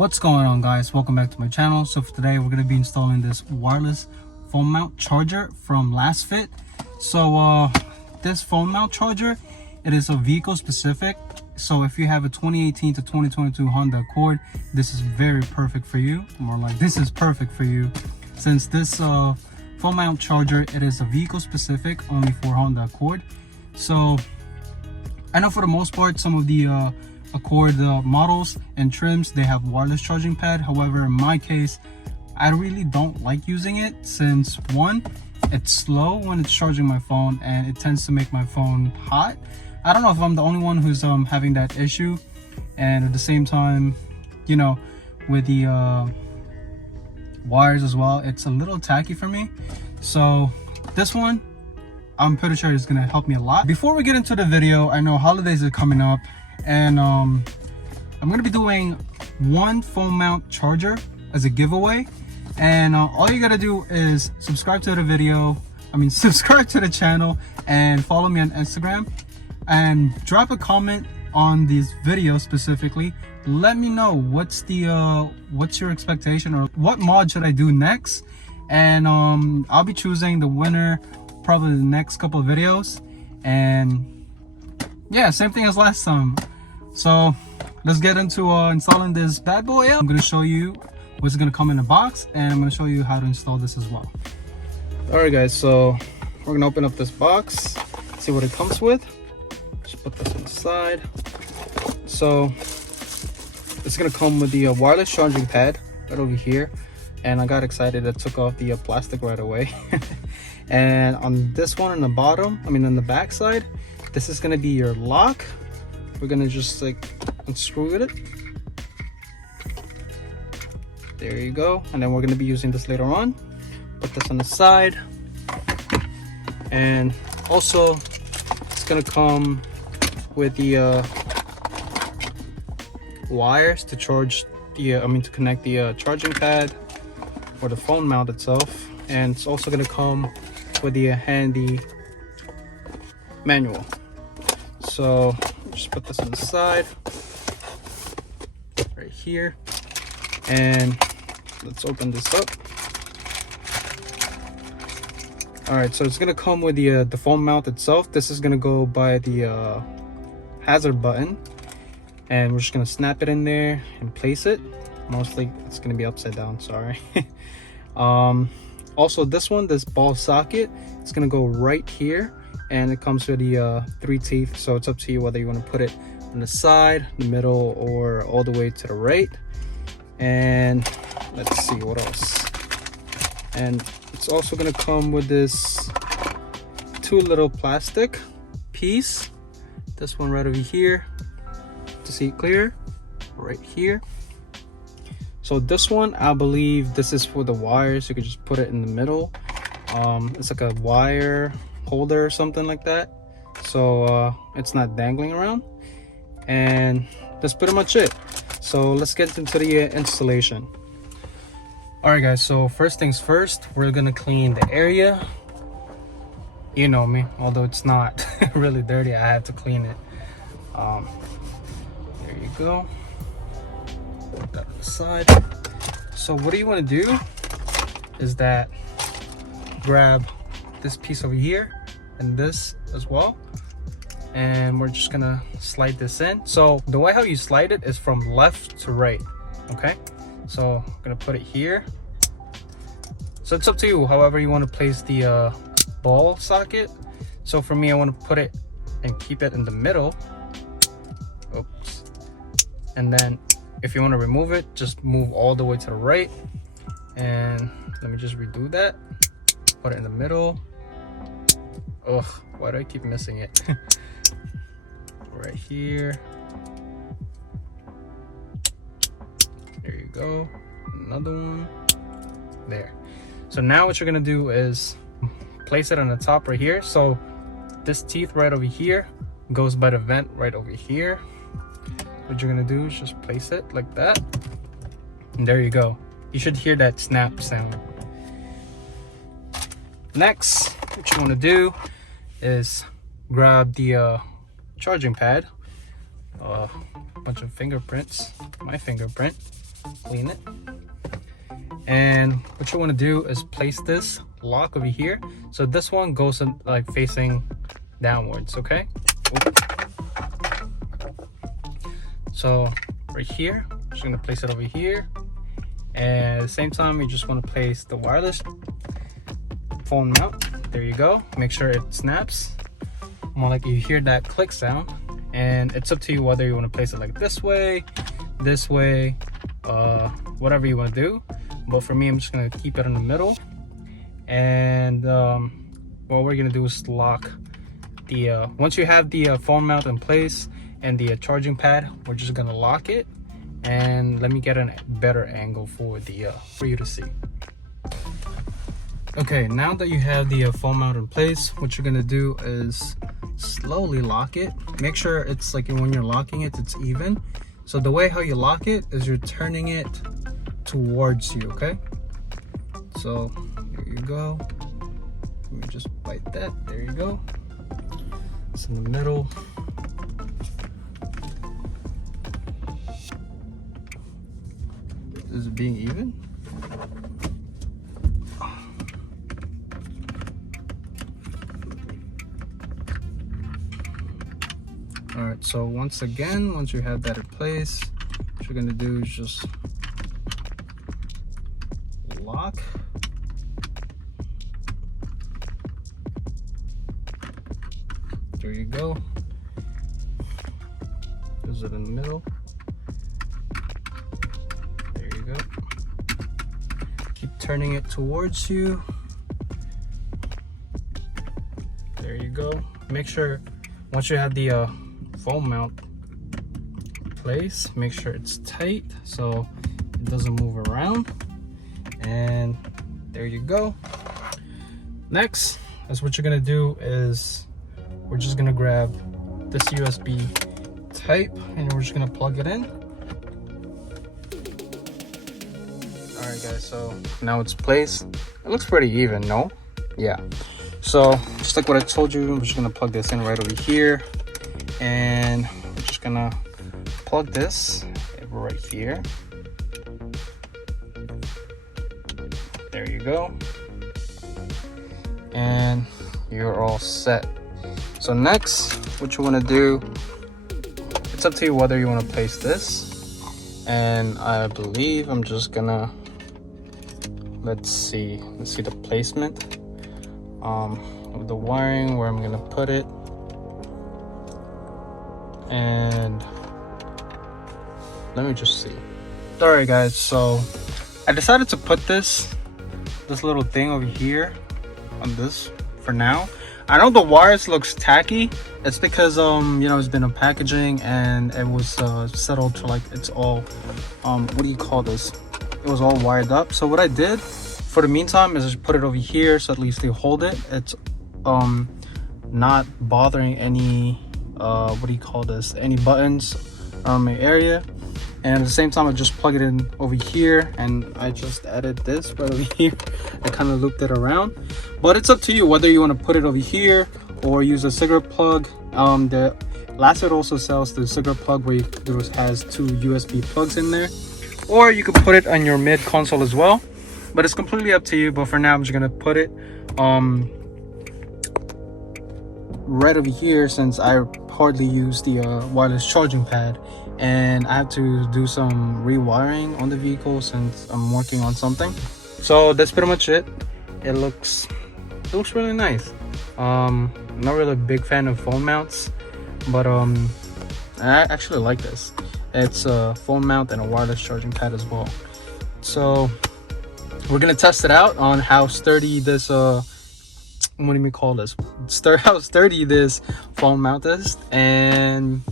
What's going on, guys? Welcome back to my channel. So for today we're going to be installing this wireless phone mount charger from Lasfit. So this phone mount charger, it is a vehicle specific. So if you have a 2018 to 2022 Honda Accord, this is very perfect for you. More like, this is perfect for you, since this phone mount charger, it is a vehicle specific, only for Honda Accord. So I know for the most part some of the Accord models and trims, they have wireless charging pad. However, in my case, I really don't like using it, since one, it's slow when it's charging my phone and it tends to make my phone hot. I don't know if I'm the only one who's having that issue, and at the same time, you know, with the wires as well, it's a little tacky for me. So this one, I'm pretty sure it's gonna help me a lot. Before we get into the video, I know holidays are coming up, and I'm gonna be doing one phone mount charger as a giveaway. And all you gotta do is subscribe to the video, subscribe to the channel, and follow me on Instagram, and drop a comment on these videos specifically. Let me know what's your expectation, or what mod should I do next, and I'll be choosing the winner probably the next couple of videos. And yeah, same thing as last time. So let's get into installing this bad boy. I'm going to show you what's going to come in the box, and I'm going to show you how to install this as well. Alright guys, so we're going to open up this box, see what it comes with. Just put this on the side. So it's going to come with the wireless charging pad right over here, and I got excited, I took off the plastic right away. And on this one on the bottom, on the back side, this is going to be your lock. We're gonna just like unscrew it. There you go. And then we're gonna be using this later on. Put this on the side. And also it's gonna come with the wires to charge the to connect the charging pad or the phone mount itself. And it's also gonna come with the handy manual. So just put this on the side right here, and let's open this up. All right, so it's gonna come with the phone mount itself. This is gonna go by the hazard button, and we're just gonna snap it in there and place it. Mostly it's gonna be upside down, sorry. Also this ball socket, it's gonna go right here, and it comes with the 3 teeth. So it's up to you whether you want to put it on the side, the middle, or all the way to the right. And let's see what else. And it's also going to come with this 2 little plastic piece. This one right over here, to see it clear, right here. So this one, I believe this is for the wires. You could just put it in the middle. It's like a wire holder or something like that, so it's not dangling around. And that's pretty much it. So let's get into the installation. All right guys, so first things first, we're gonna clean the area. You know me, although it's not really dirty, I have to clean it. There you go. Put that on the side. So what you want to do is that grab this piece over here and this as well, and we're just gonna slide this in. So the way how you slide it is from left to right. Okay, so I'm gonna put it here. So it's up to you however you want to place the ball socket. So for me, I want to put it and keep it in the middle. Oops. And then if you want to remove it, just move all the way to the right. And let me just redo that. Put it in the middle. Ugh, why do I keep missing it? Right here. There you go. Another one. There. So now what you're gonna do is place it on the top right here. So this teeth right over here goes by the vent right over here. What you're gonna do is just place it like that. And there you go. You should hear that snap sound. Next, what you want to do is grab the charging pad, a bunch of fingerprints, my fingerprint, clean it. And what you want to do is place this lock over here, so this one goes like facing downwards. Okay, so right here, I'm just going to place it over here, and at the same time you just want to place the wireless phone mount. There you go. Make sure it snaps, more like you hear that click sound. And it's up to you whether you want to place it like this way, whatever you want to do. But for me, I'm just going to keep it in the middle. And what we're going to do is lock the once you have the phone mount in place and the charging pad, we're just going to lock it. And let me get a better angle for you to see. Okay, now that you have the phone mount in place, what you're gonna do is slowly lock it. Make sure it's like when you're locking it, it's even. So the way how you lock it is you're turning it towards you, okay? So here you go. Let me just bite that. There you go. It's in the middle. Is it being even? All right, so once you have that in place, what you're gonna do is just lock. There you go. Is it in the middle? There you go. Keep turning it towards you. There you go. Make sure once you have the phone mount place, make sure it's tight so it doesn't move around. And there you go. Next, that's what you're gonna do is we're just gonna grab this USB type and we're just gonna plug it in. All right guys, so now it's placed. It looks pretty even, no? Yeah. So just like what I told you, I'm just gonna plug this in right over here, and we're just gonna plug this right here. There you go. And you're all set. So next, what you wanna do, it's up to you whether you wanna place this. And I believe I'm just gonna, let's see the placement. Of the wiring, where I'm gonna put it, and let me just see. All right guys, so I decided to put this little thing over here on this for now. I know the wires looks tacky. It's because you know, it's been in packaging and it was settled to like it's all what do you call this, it was all wired up. So what I did for the meantime is just put it over here, so at least they hold it. It's not bothering any what do you call this, any buttons around my area. And at the same time I just plug it in over here, and I just added this right over here. I kind of looped it around, but it's up to you whether you want to put it over here or use a cigarette plug. The Lasfit also sells the cigarette plug where there has 2 USB plugs in there, or you could put it on your mid console as well. But it's completely up to you. But for now, I'm just gonna put it right over here, since I hardly use the wireless charging pad, and I have to do some rewiring on the vehicle since I'm working on something. So that's pretty much it. It looks really nice. I'm not really a big fan of phone mounts, but I actually like this. It's a phone mount and a wireless charging pad as well. So we're gonna test it out on how sturdy this what do we call this, how sturdy this phone mount is. And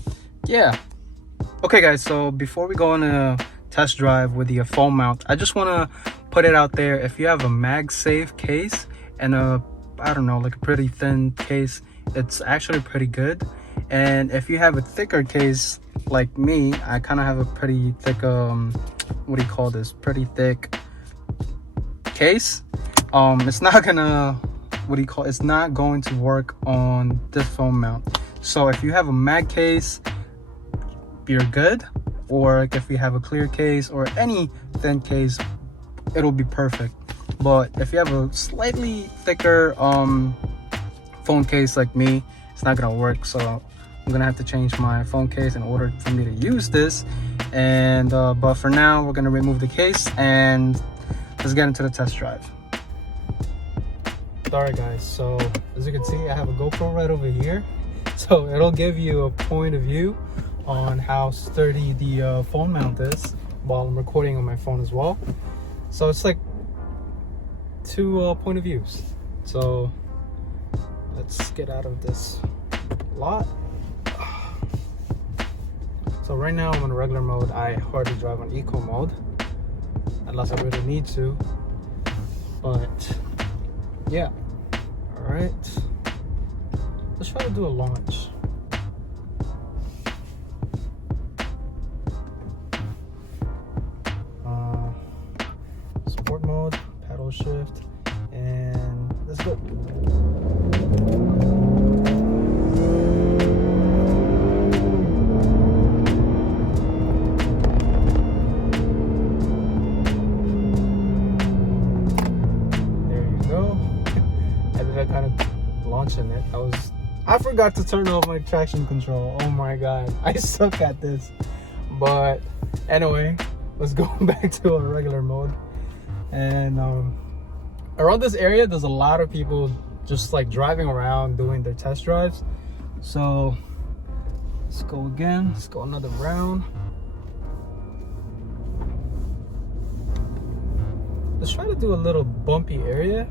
yeah, okay guys, so before we go on a test drive with the phone mount, I just want to put it out there, if you have a MagSafe case and a, I don't know, like a pretty thin case, it's actually pretty good. And if you have a thicker case like me, I kind of have a pretty thick what do you call this, pretty thick case, it's not gonna, it's not going to work on this phone mount. So if you have a mag case, you're good. or like if you have a clear case or any thin case, it'll be perfect. But if you have a slightly thicker phone case like me, it's not gonna work. So I'm gonna have to change my phone case in order for me to use this. And but for now, we're gonna remove the case and let's get into the test drive. All right guys, so as you can see, I have a GoPro right over here, so it'll give you a point of view on how sturdy the phone mount is while I'm recording on my phone as well. So it's like two point of views. So let's get out of this lot. So right now I'm on regular mode. I hardly drive on eco mode unless I really need to, but yeah. All right, let's try to do a launch. Sport mode, paddle shift, and let's go. Launching it, I forgot to turn off my traction control. Oh my god, I suck at this. But anyway, let's go back to a regular mode. And around this area, there's a lot of people just like driving around doing their test drives. So let's go again. Let's go another round. Let's try to do a little bumpy area.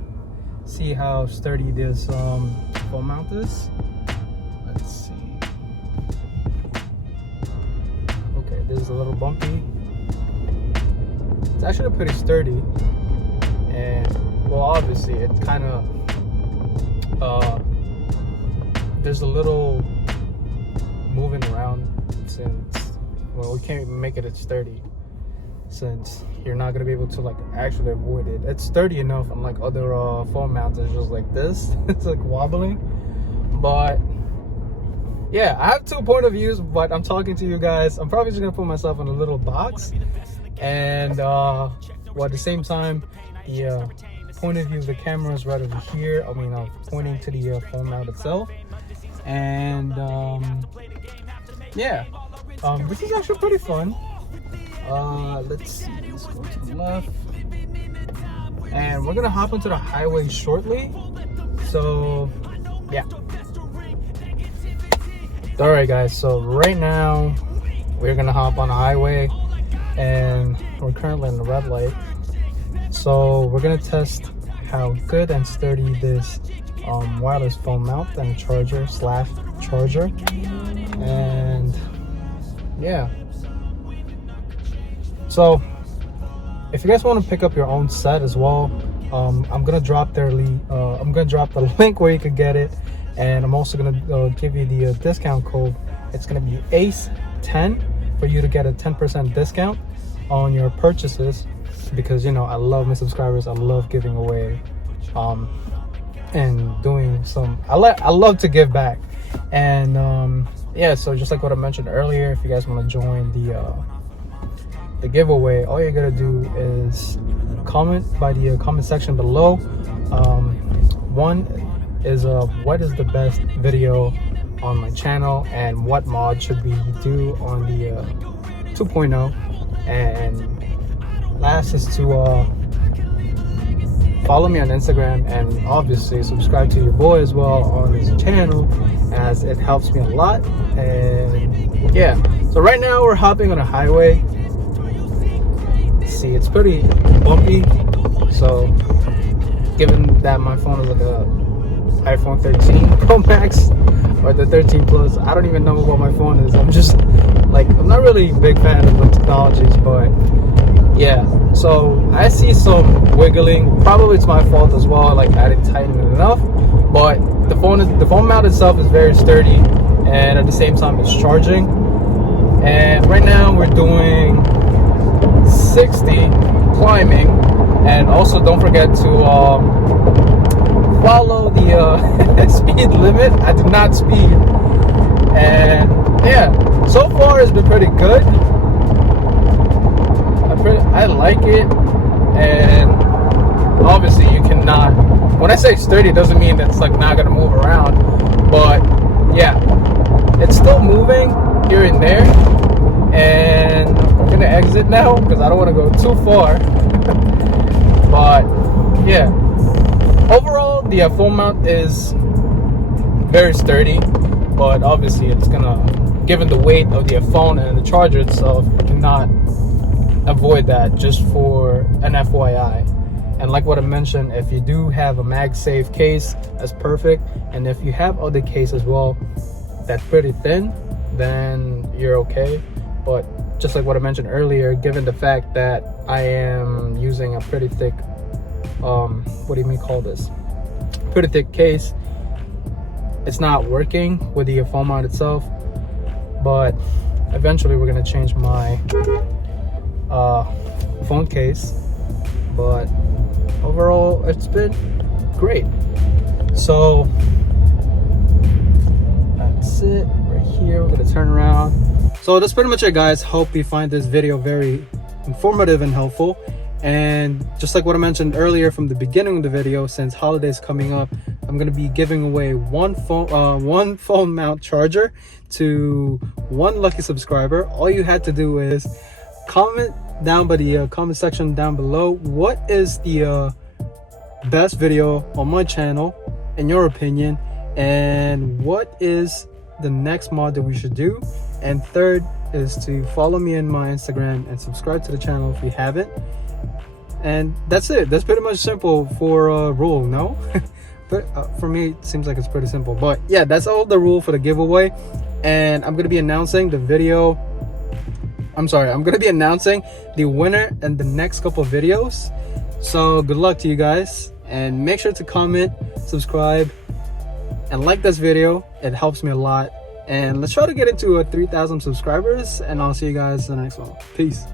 See how sturdy this phone mount is. Let's see. Okay, this is a little bumpy. It's actually pretty sturdy, and well, obviously it's kind of there's a little moving around since, well, we can't even make it as sturdy since you're not gonna be able to like actually avoid it. It's sturdy enough, unlike other phone mounts. It's just like this. It's like wobbling. But yeah, I have two point of views, but I'm talking to you guys. I'm probably just gonna put myself in a little box, and well, at the same time, the point of view of the camera is right over here. I mean, I'm pointing to the phone mount itself, and yeah, this is actually pretty fun. Let's see, let's go to the left, and we're gonna hop into the highway shortly. So yeah. All right guys, so right now we're gonna hop on the highway, and we're currently in the red light. So we're gonna test how good and sturdy this wireless phone mount and charger/charger, and yeah. So if you guys want to pick up your own set as well, I'm gonna drop the link where you could get it, and I'm also gonna give you the discount code. It's gonna be ACE10 for you to get a 10% discount on your purchases, because you know I love my subscribers. I love giving away and doing some, I love to give back. And yeah, so just like what I mentioned earlier, if you guys want to join the giveaway, all you gotta do is comment by the comment section below. One is what is the best video on my channel, and what mod should we do on the 2.0, and last is to follow me on Instagram, and obviously subscribe to your boy as well on his channel, as it helps me a lot. And yeah, so right now we're hopping on a highway. See, it's pretty bumpy, so given that my phone is like a iPhone 13 Pro Max or the 13 Plus, I don't even know what my phone is. I'm just like, I'm not really a big fan of the technologies, but yeah. So I see some wiggling. Probably it's my fault as well, like I didn't tighten it enough. But the phone mount itself is very sturdy, and at the same time it's charging. And right now we're doing 60 climbing, and also don't forget to follow the speed limit. I did not speed, and yeah, so far it's been pretty good. I like it, and obviously you cannot, when I say sturdy, it doesn't mean it's like not gonna move around, but yeah, it's still moving here and there. And I'm gonna exit now because I don't want to go too far. But yeah, overall the phone mount is very sturdy, but obviously it's gonna, given the weight of the phone and the charger itself, I cannot avoid that, just for an FYI. And like what I mentioned, if you do have a MagSafe case, that's perfect. And if you have other case as well that's pretty thin, then you're okay. But just like what I mentioned earlier, given the fact that I am using a pretty thick what do you call this, pretty thick case, it's not working with the phone mount itself. But eventually we're gonna change my phone case. But overall it's been great. So that's it right here. We're gonna turn around. So that's pretty much it, guys. Hope you find this video very informative and helpful. And just like what I mentioned earlier from the beginning of the video, since holidays coming up, I'm gonna be giving away one phone mount charger to one lucky subscriber. All you had to do is comment down by the comment section down below, what is the best video on my channel in your opinion, and what is the next mod that we should do. And third is to follow me on my Instagram and subscribe to the channel if you haven't. And that's it. That's pretty much simple for a rule, no? But for me it seems like it's pretty simple. But yeah, that's all the rule for the giveaway. And I'm gonna be announcing the video, I'm gonna be announcing the winner in the next couple of videos. So good luck to you guys, and make sure to comment, subscribe, and like this video. It helps me a lot. And let's try to get into 3,000 subscribers, and I'll see you guys in the next one. Peace.